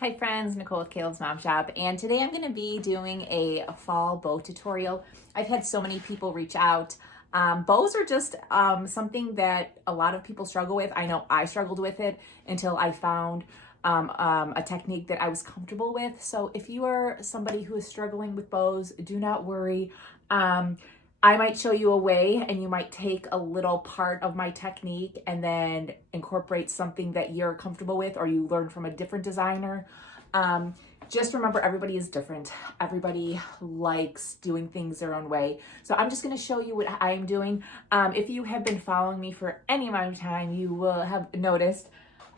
Hi friends, Nicole with Caleb's Mom Shop, and today I'm going to be doing a fall bow tutorial. I've had so many people reach out. Bows are just something that a lot of people struggle with. I know I struggled with it until I found a technique that I was comfortable with. So if you are somebody who is struggling with bows, do not worry. I might show you a way and you might take a little part of my technique and then incorporate something that you're comfortable with or you learn from a different designer. Just remember, everybody is different. Everybody likes doing things their own way. So I'm just going to show you what I'm doing. If you have been following me for any amount of time, you will have noticed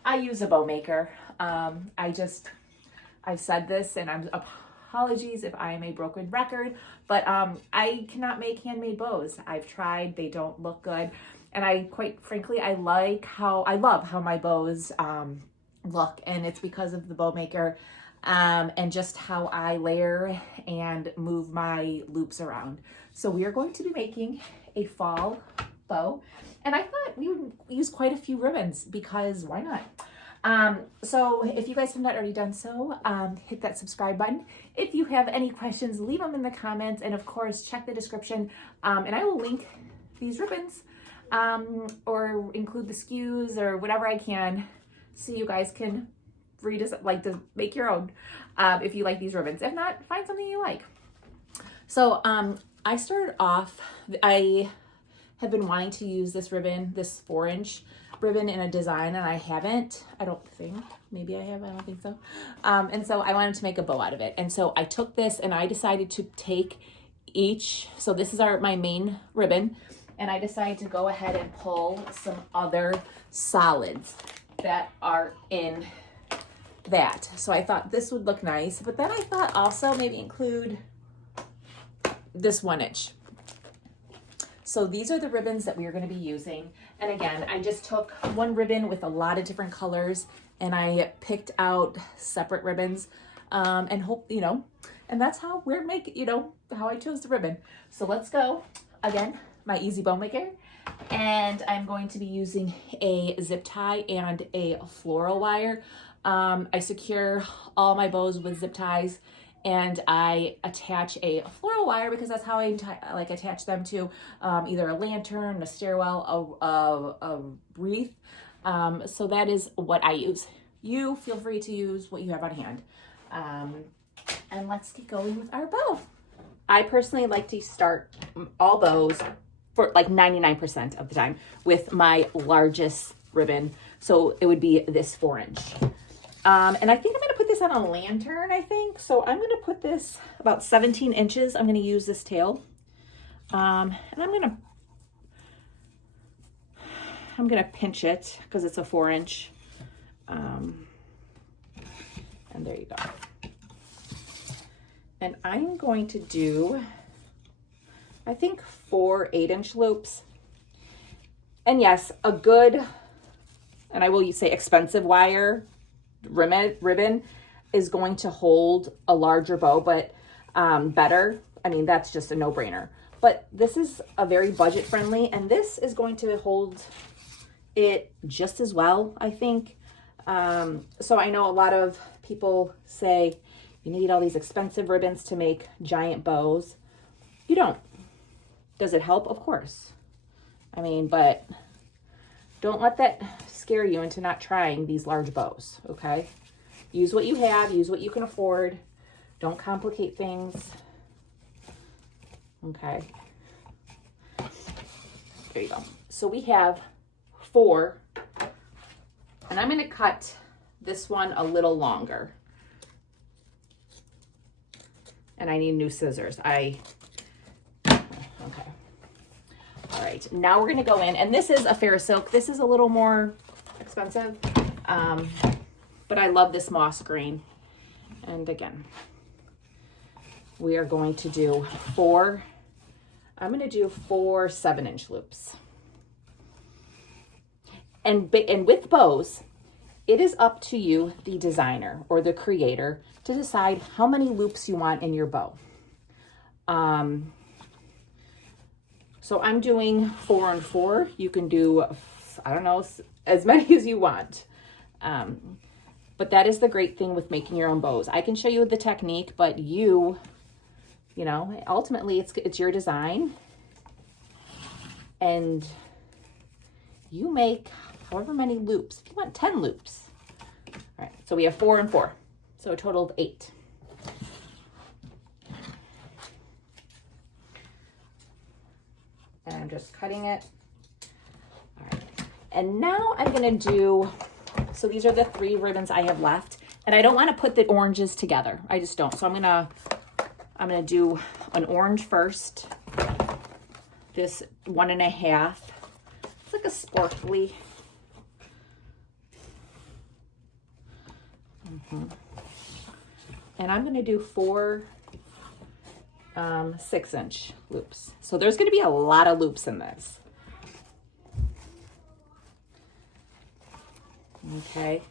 I use a bow maker. I've said this and I'm apologies if I am a broken record, but I cannot make handmade bows. I've tried, they don't look good. And quite frankly, I love how my bows look, and it's because of the bow maker and just how I layer and move my loops around. So we are going to be making a fall bow, and I thought we would use quite a few ribbons because why not? So if you guys have not already done so, hit that subscribe button. If you have any questions, leave them in the comments, and of course check the description, and I will link these ribbons or include the SKUs or whatever I can so you guys can make your own if you like these ribbons. If not, find something you like. So I started off, I have been wanting to use this ribbon, this 4-inch ribbon in a design, and I haven't. I don't think. Maybe I have. I don't think so. And so I wanted to make a bow out of it. And so I took this and I decided to take each. So this is my main ribbon. And I decided to go ahead and pull some other solids that are in that. So I thought this would look nice. But then I thought also maybe include this 1-inch. So these are the ribbons that we are going to be using. And again, I just took one ribbon with a lot of different colors and I picked out separate ribbons and hope, and that's how we're making, how I chose the ribbon. So let's go. Again, my easy bow maker. And I'm going to be using a zip tie and a floral wire. I secure all my bows with zip ties, and I attach a floral wire because that's how I attach them to either a lantern, a stairwell, a wreath. So that is what I use. You feel free to use what you have on hand. And let's get going with our bow. I personally like to start all bows for like 99% of the time with my largest ribbon. So it would be this 4-inch. And I think I'm going to put this on a lantern, I think. So I'm going to put this about 17 inches. I'm going to use this tail. And I'm going to pinch it because it's a 4-inch. And there you go. And I'm going to do, I think, 4 8-inch loops. And yes, a good, and I will say expensive wire ribbon is going to hold a larger bow, but better. I mean, that's just a no-brainer. But this is a very budget friendly, and this is going to hold it just as well, I think. So I know a lot of people say you need all these expensive ribbons to make giant bows. You don't. Does it help? Of course. I mean, but don't let that scare you into not trying these large bows, okay? Use what you have, use what you can afford. Don't complicate things. Okay. There you go. So we have 4, and I'm going to cut this one a little longer. And I need new scissors. Okay. All right, now we're gonna go in, and this is a Ferris silk. This is a little more expensive, but I love this moss green. And again, we are going to do 4, I'm gonna do 4 7-inch loops. And with bows, it is up to you, the designer or the creator, to decide how many loops you want in your bow. So I'm doing 4 and 4. You can do, I don't know, as many as you want. But that is the great thing with making your own bows. I can show you the technique, but you know, ultimately it's your design. And you make however many loops. If you want 10 loops. All right, so we have 4 and 4. So a total of 8. And I'm just cutting it. All right. And now I'm gonna do, so these are the 3 ribbons I have left. And I don't wanna put the oranges together. I just don't. So I'm gonna do an orange first. This 1.5. It's like a sparkly. And I'm gonna do 4 6-inch loops. So there's gonna be a lot of loops in this. Okay.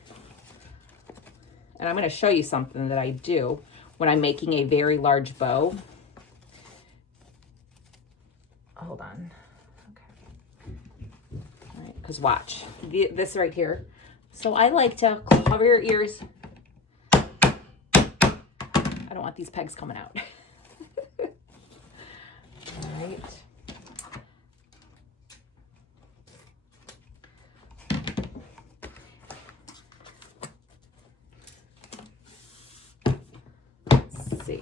And I'm gonna show you something that I do when I'm making a very large bow. Hold on. Okay. All right, because watch. This right here. So I like to cover your ears. I don't want these pegs coming out. All right. Let's see.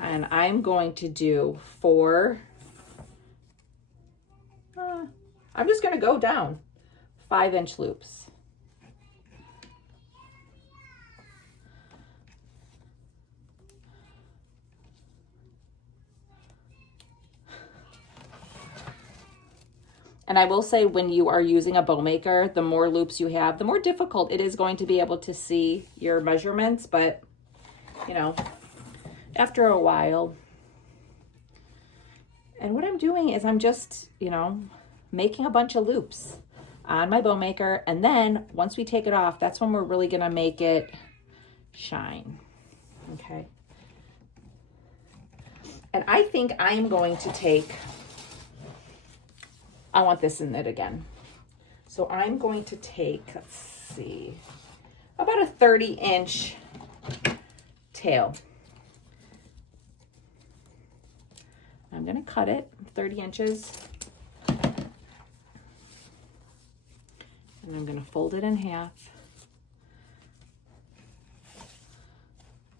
And I'm going to do 4. I'm just going to go down 5-inch loops. And I will say, when you are using a bow maker, the more loops you have, the more difficult it is going to be able to see your measurements. But, you know, after a while. And what I'm doing is I'm just, you know, making a bunch of loops on my bow maker. And then once we take it off, that's when we're really going to make it shine. Okay. And I think I'm going to take, I want this in it again. So I'm going to take, let's see, about a 30-inch tail. I'm going to cut it 30 inches. And I'm going to fold it in half.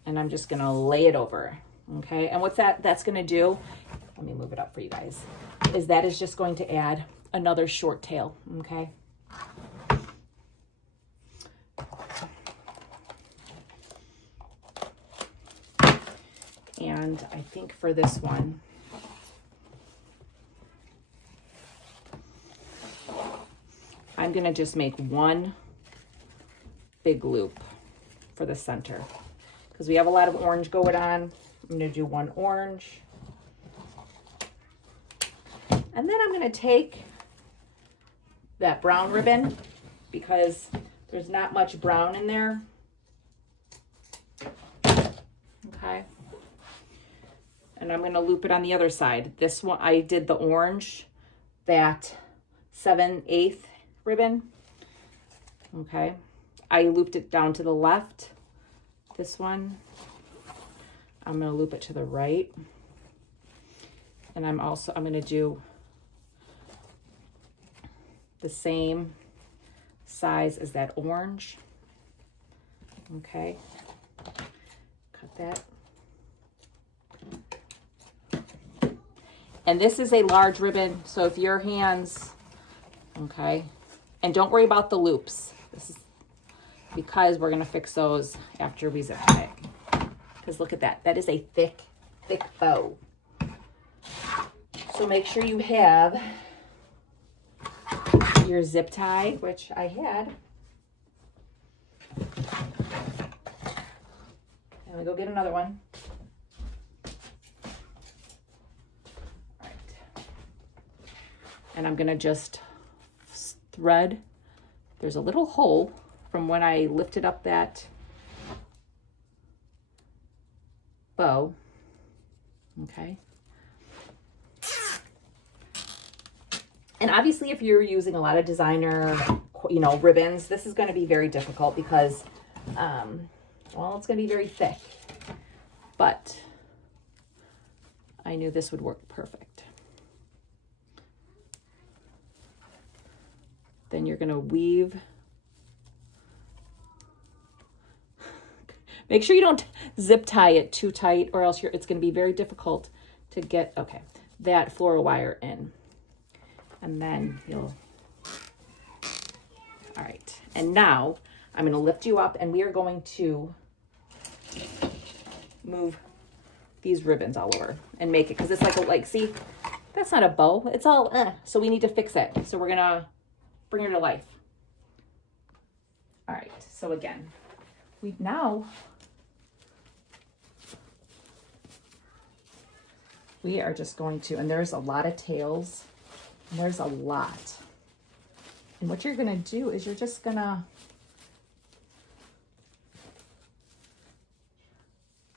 And I'm just going to lay it over. Okay. And what's that's going to do, let me move it up for you guys, is that is just going to add another short tail. Okay. And I think for this one, I'm going to just make one big loop for the center because we have a lot of orange going on. I'm going to do one orange. And then I'm going to take that brown ribbon because there's not much brown in there. Okay. And I'm going to loop it on the other side. This one, I did the orange, that 7/8 ribbon. Okay. I looped it down to the left. This one, I'm going to loop it to the right. And I'm going to do the same size as that orange. Okay. Cut that. And this is a large ribbon, so if your hands, okay, and don't worry about the loops. This is because we're gonna fix those after we zip tie it. Because look at that, that is a thick, thick bow. So make sure you have your zip tie, which I had. And we go get another one. And I'm gonna just thread. There's a little hole from when I lifted up that bow. Okay. And obviously if you're using a lot of designer, you know, ribbons, this is going to be very difficult because, well, it's going to be very thick. But I knew this would work perfect. Then you're going to weave. Make sure you don't zip tie it too tight or else it's going to be very difficult to get, okay, that floral wire in. And then you'll, all right. And now I'm going to lift you up and we are going to move these ribbons all over and make it, because it's like, see, that's not a bow. It's all, so we need to fix it. So we're going to bring her to life. All right. So again, we are just going to, and there's a lot of tails, and there's a lot. And what you're going to do is you're just going to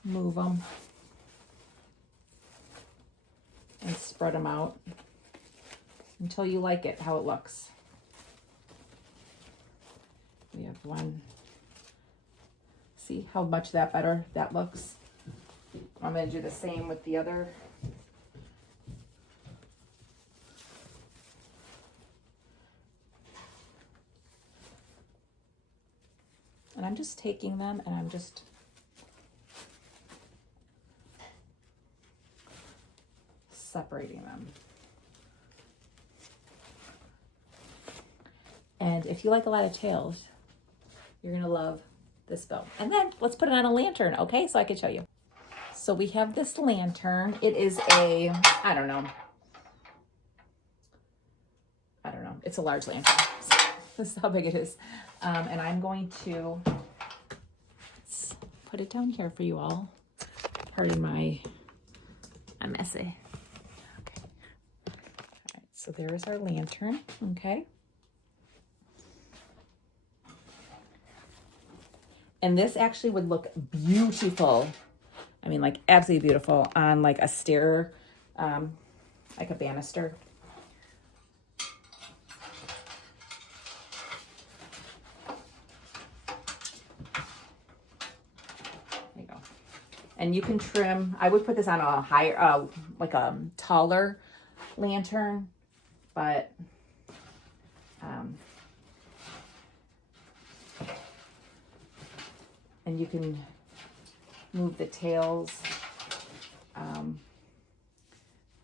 move them and spread them out until you like it, how it looks. We have one. See how much that better that looks? I'm going to do the same with the other. And I'm just taking them and I'm just separating them. And if you like a lot of tails, you're going to love this bow. And then let's put it on a lantern, okay? So I can show you. So we have this lantern. It is a, I don't know. It's a large lantern. This is how big it is. And I'm going to put it down here for you all. Pardon I'm messy. Okay. All right, so there is our lantern, okay? And this actually would look beautiful. I mean, like absolutely beautiful on like a stair, like a banister. There you go. And you can trim, I would put this on a higher, like a taller lantern, but and you can move the tails.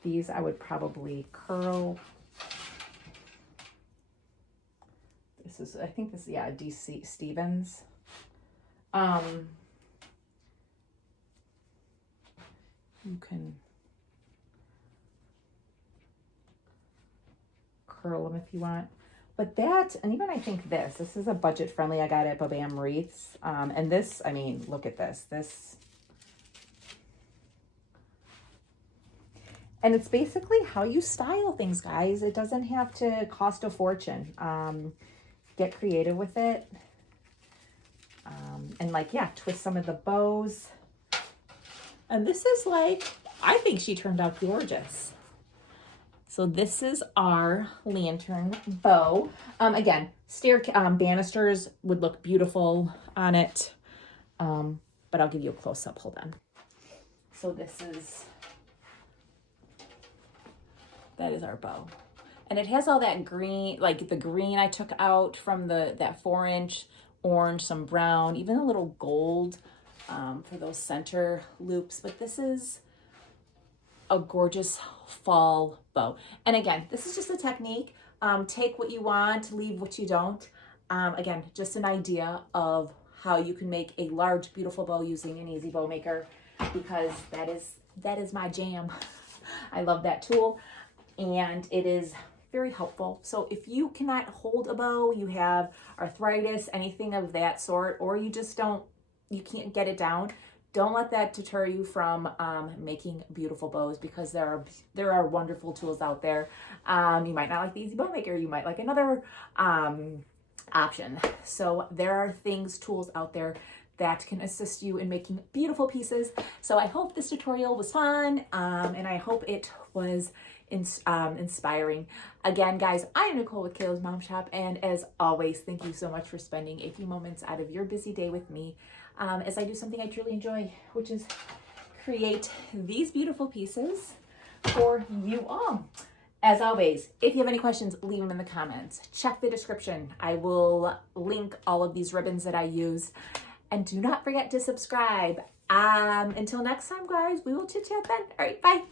These I would probably curl. This is, I think this is, yeah, D.C. Stevens. You can curl them if you want. But that, and even I think this is a budget friendly. I got it at Bam Wreaths. And this, I mean, look at this. And it's basically how you style things, guys. It doesn't have to cost a fortune. Get creative with it. And like, yeah, twist some of the bows. And this is like, I think she turned out gorgeous. So this is our lantern bow. Again, stair banisters would look beautiful on it. But I'll give you a close up, hold on. So that is our bow. And it has all that green, like the green I took out from that 4-inch, orange, some brown, even a little gold for those center loops. But this is a gorgeous fall bow. And again, this is just a technique. Take what you want, leave what you don't. Again, just an idea of how you can make a large, beautiful bow using an easy bow maker, because that is my jam. I love that tool, and it is very helpful. So if you cannot hold a bow, you have arthritis, anything of that sort, or you just you can't get it down, don't let that deter you from making beautiful bows, because there are wonderful tools out there. You might not like the Easy Bow Maker, you might like another option. So there are tools out there that can assist you in making beautiful pieces. So I hope this tutorial was fun, and I hope it was inspiring. Again, guys, I am Nicole with Kayla's Mom Shop, and as always, thank you so much for spending a few moments out of your busy day with me as I do something I truly enjoy, which is create these beautiful pieces for you all. As always, if you have any questions, leave them in the comments. Check the description. I will link all of these ribbons that I use. And do not forget to subscribe. Until next time, guys, we will chit chat then. All right, bye.